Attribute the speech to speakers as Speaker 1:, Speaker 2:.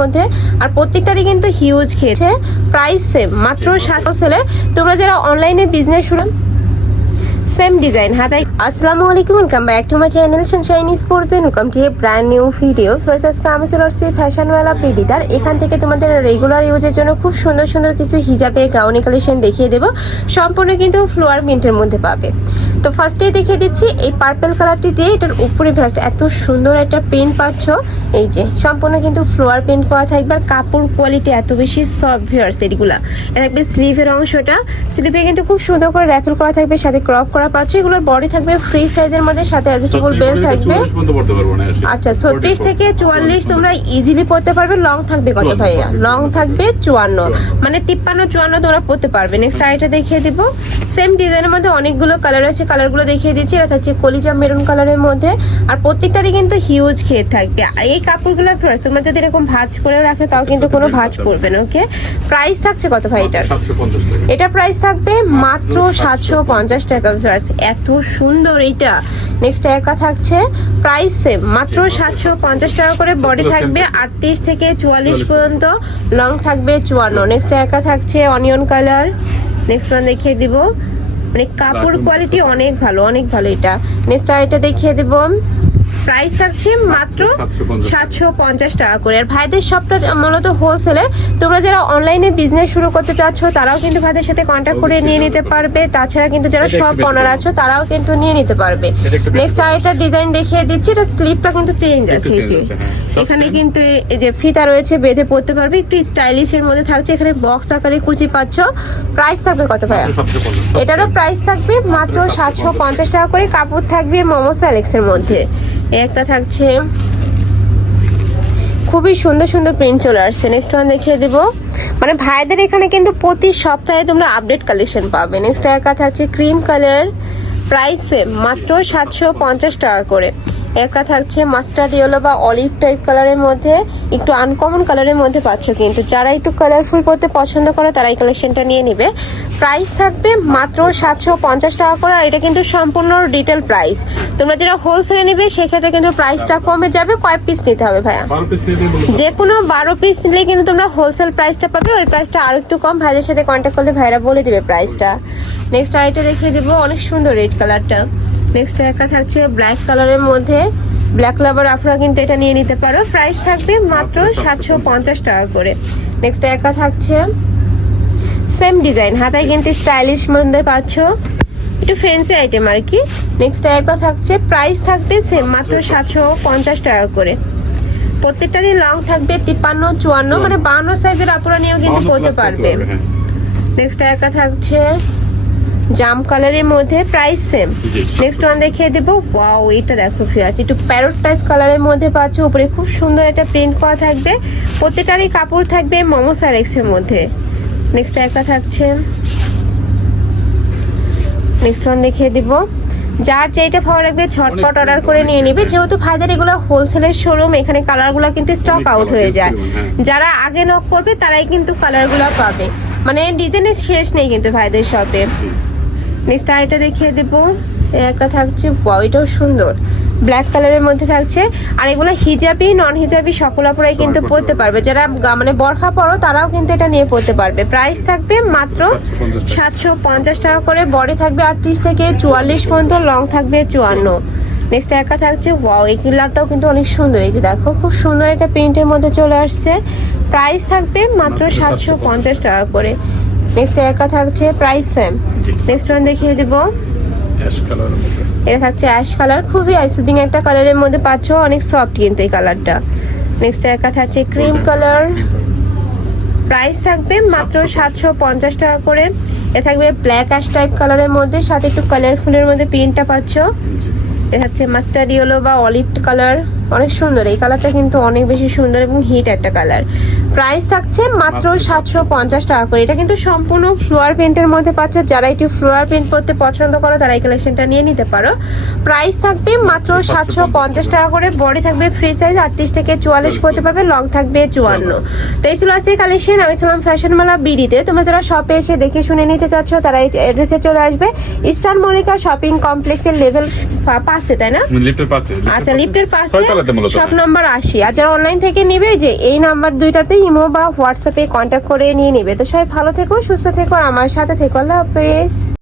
Speaker 1: মধ্যে, আর প্রত্যেকটারই কিন্তু হিউজ খেয়েছে। প্রাইস সেম মাত্র সাতশো সেলে তোমরা যারা অনলাইনে বিজনেস শুরু সেম ডিজাইন হাতাই আসসালামু আলাইকুম welcome back to my channel Sunshine স্পোর্টবেন welcome to a brand new video first আজকে আমি চলে আসছি ফ্যাশনওয়ালা পিডিদার এখান থেকে তোমাদের রেগুলার ইউজের জন্য খুব সুন্দর সুন্দর কিছু হিজাবে গাউনি কালেকশন দেখিয়ে দেবো। সম্পূর্ণ কিন্তু ফ্লোয়ার প্রিন্টের মধ্যে পাবে। তো ফার্স্টেই দেখিয়ে দিচ্ছি এই পার্পল কালারটি দিয়ে এটার উপরে ভার্স এত সুন্দর একটা প্রিন্ট পাচ্ছ। এই যে, সম্পূর্ণ কিন্তু ফ্লোয়ার প্রিন্ট করা থাকবে আর কাপড় কোয়ালিটি এত বেশি সফট ভিউয়ার্স এগুলা। থাকবে স্লিভের অংশটা। স্লিভে কিন্তু খুব সুন্দর করে র্যাপেল করা থাকবে, সাথে ক্রপ করা পাচ্ছ এগুলোর বডি থাকবে ফ্রি সাইজের মধ্যে সাথে অ্যাডজাস্টেবল বেল্ট থাকবে। আচ্ছা ছত্রিশ থেকে চুয়াল্লিশ তোমরা ইজিলি পড়তে পারবে লং থাকবে কত ভাইয়া? লং থাকবে চুয়ান্ন। মানে তিপ্পান্ন চুয়ান্ন তোমরা পড়তে পারবে। নেক্সট আইটা দেখিয়ে দিব। সেম ডিজাইনের মধ্যে অনেকগুলো কালার আছে কালারগুলো দেখিয়ে দিচ্ছি। এটা থাকছে কলিজা মেরুন কালারের মধ্যে। আর প্রত্যেকটারই কিন্তু হিউজ খেয়ে থাকবে। আর এই কাপড়গুলো ফ্রেশ তোমরা যদি এরকম ভাঁজ করে রাখে তাও কিন্তু কোনো ভাঁজ পড়বে না ওকে প্রাইস থাকছে কত ভাই এটার? এটা প্রাইস থাকবে মাত্র সাতশো পঞ্চাশ টাকা ভিউয়ার্স এত সুন্দর এটা। নেক্সট একটা থাকছে প্রাইস সেম মাত্র সাতশো পঞ্চাশ টাকা করে বডি থাকবে আটত্রিশ থেকে চুয়াল্লিশ পর্যন্ত। লং থাকবে চুয়ান্ন। নেক্সট একটা থাকছে অনিয়ন কালার নেক্সট ওয়ান দেখিয়ে দিব। মানে কাপড় কোয়ালিটি অনেক ভালো অনেক ভালো এটা। নেক্সট আর এটা দেখিয়ে দিব। প্রাইস থাকছে মাত্র সাতশো পঞ্চাশ টাকা। করে। আর ভাইদের সবটা মূলত হোলসেলে তোমরা যারা অনলাইনে বিজনেস শুরু করতে চাচ্ছ তারাও কিন্তু ভাইদের সাথে কন্ট্যাক্ট করে নিয়ে নিতে পারবে। তাছাড়া কিন্তু যারা সব অনার। আছো তারাও কিন্তু নিয়ে নিতে পারবে। নেক্সট। আরেকটা ডিজাইন দেখিয়ে দিচ্ছি এটা স্লিপটা কিন্তু চেঞ্জ আছে এই যে।
Speaker 2: হ্যাঁ।
Speaker 1: এখানে কিন্তু এই যে ফিতা রয়েছে বেঁধে পড়তে পারবে একটু স্টাইলিশ এর মধ্যে থাকছে। এখানে বক্স আকারে কুচি পাচ্ছ প্রাইস থাকবে কত ভাইয়া? এটারও প্রাইস থাকবে মাত্র সাতশো পঞ্চাশ টাকা করে। কাপড় থাকবে মোমো স্যালেক্স এর মধ্যে। একটা থাকছে। খুবই সুন্দর সুন্দর প্রিন্ট চলে আসছে। নেক্সট ওয়ান দেখিয়ে দিব। মানে ভাইদের এখানে কিন্তু প্রতি সপ্তাহে তোমরা আপডেট কালেকশন পাবে। নেক্সট একটা থাকছে ক্রিম কালার প্রাইসে মাত্র সাতশো পঞ্চাশ টাকা করে। একটা থাকছে মাস্টার্ড ইয়েলো বা অলিভ টাইপ কালারের মধ্যে একটু আনকমন কালারের মধ্যে পাচ্ছ কিন্তু। যারা একটু কালারফুল করতে পছন্দ করে তারা এই কালেকশনটা নিয়ে নিবে। প্রাইস থাকবে মাত্র সাতশো পঞ্চাশ টাকা করে আর এটা কিন্তু সম্পূর্ণ ডিটেল প্রাইস তোমরা যারা হোলসেলে নিবে সেক্ষেত্রে কিন্তু প্রাইসটা কমে যাবে কয় পিস নিতে হবে ভাইয়া। যে কোনো বারো পিস নিলে কিন্তু তোমরা হোলসেল প্রাইসটা পাবে ওই প্রাইসটা আরও একটু কম। ভাইদের সাথে কন্ট্যাক্ট করলে ভাইরা বলে দিবে প্রাইসটা নেক্সট আইটা দেখিয়ে দেবো অনেক সুন্দর রেড কালারটা নেক্সট একটা থাকছে ব্ল্যাক কালারের মধ্যে। ব্ল্যাক লাভার আপনারা কিন্তু এটা নিয়ে নিতে পারো। প্রাইস থাকবে মাত্র সাতশো পঞ্চাশ টাকা করে। নেক্সট একটা থাকছে সেম ডিজাইন হাতায় কিন্তু স্টাইলিশ মধ্যে পাচ্ছ। একটু ফ্যান্সি আইটেম আর কি। নেক্সট একটা থাকছে প্রাইস থাকবে সেম মাত্র সাতশো পঞ্চাশ। টাকা করে। প্রত্যেকটারই লং থাকবে তিপ্পান্ন চুয়ান্ন মানে বান্ন সাইজের আপুরা নিয়েও কিন্তু পড়তে পারবে।
Speaker 2: হ্যাঁ।
Speaker 1: নেক্সট একটা থাকছে জাম কালারের মধ্যে প্রাইস সেম। নেক্সট ওয়ান দেখিয়ে দেবো। ওয়াও এটা দেখো ফিয়ার্স একটু প্যারট টাইপ কালারের মধ্যে পাচ্ছ। উপরে খুব সুন্দর একটা প্রিন্ট করা থাকবে। প্রত্যেকটারই কাপড় থাকবে মোমো স্যালেক্সের মধ্যে। নেক্সট একটা থাকছে। নেক্সট ওয়ান দেখিয়ে দিব। যার যেটা ভালো লাগবে ঝটপট অর্ডার করে নিয়ে নেবে। যেহেতু ভাইদের এগুলো হোলসেলের শোরুম এখানে কালারগুলো কিন্তু স্টক আউট হয়ে যায়। যারা আগে নক করবে তারাই কিন্তু কালারগুলো পাবে। মানে ডিজাইনের শেষ নেই কিন্তু ভাইদের শপে। নেক্সট আরেকটা দেখিয়ে দেবো। একটা থাকছে এটাও সুন্দর। ব্ল্যাক কালারের মধ্যে থাকছে। আর এগুলো হিজাবি নন হিজাবি সকল অপরাই কিন্তু পরতে পারবে। যারা মানে বরখা পরো তারাও কিন্তু এটা নিয়ে পরতে পারবে। প্রাইস থাকবে মাত্র সাতশো পঞ্চাশ টাকা। করে। বডি থাকবে আটত্রিশ থেকে চুয়াল্লিশ পর্যন্ত লং থাকবে চুয়ান্ন। নেক্সট একটা থাকছে ওয়াও এই কালারটাও কিন্তু অনেক সুন্দর। এই যে দেখো খুব সুন্দর একটা প্রিন্টের মধ্যে চলে আসছে। প্রাইস থাকবে মাত্র সাতশো পঞ্চাশ টাকা করে। নেক্সট একটা থাকছে প্রাইস সেম। নেক্সট ওয়ান দেখিয়ে দেবো। এটা থাকছে অ্যাশ কালার খুবই আইসুদিং একটা কালারের মধ্যে পাচ্ছ অনেক সফট কিন্তু এই কালারটা নেক্সট একটা থাকছে ক্রিম কালার প্রাইস থাকবে মাত্র সাতশো পঞ্চাশ। টাকা করে। এ থাকবে ব্ল্যাক অ্যাশ টাইপ কালারের মধ্যে সাথে একটু কালারফুলের মধ্যে প্রিন্টটা পাচ্ছ। এ থাকছে মাস্টার্ড ইয়েলো বা অলিভ কালার অনেক সুন্দর। এই কালারটা কিন্তু অনেক বেশি সুন্দর এবং হিট একটা কালার প্রাইস থাকছে মাত্র সাতশো পঞ্চাশ টাকা করে। এটা কিন্তু সম্পূর্ণ ফ্লোয়ার প্রিন্টের মধ্যে পাচ্ছ। যারা একটু ফ্লোয়ার প্রিন্ট করতে পছন্দ করো তারা এই কালেকশনটা নিয়ে নিতে পারো। প্রাইস থাকবে মাত্র সাতশো পঞ্চাশ টাকা করে। বডি থাকবে ফ্রি সাইজ আটত্রিশ থেকে চুয়াল্লিশ করতে পারবে লং থাকবে চুয়ান্ন। তো এই ছিল আজকে কালেকশন আমি ছিলাম ফ্যাশন মেলা বিডিতে তোমরা যারা শপে এসে দেখে শুনে নিতে চাচ্ছ তারা এই অ্যাড্রেসে চলে আসবে। ইস্টার্ন মল্লিকা শপিং কমপ্লেক্সের লেভেল পাশে তাই না?
Speaker 2: লিফটের পাশে
Speaker 1: আচ্ছা লিফটের পাশে।
Speaker 2: ছয়তলা
Speaker 3: মূলত
Speaker 1: সব নাম্বার আশি আর যারা অনলাইন থেকে নিবে যে এই নাম্বার দুইটাতে ইমো বা হোয়াটসঅ্যাপে কন্ট্যাক্ট করে নিয়ে নিবে। তো সবাই ভালো থেকো সুস্থ থেকো আর আমার সাথে থেকো। আল্লাহ হাফেজ।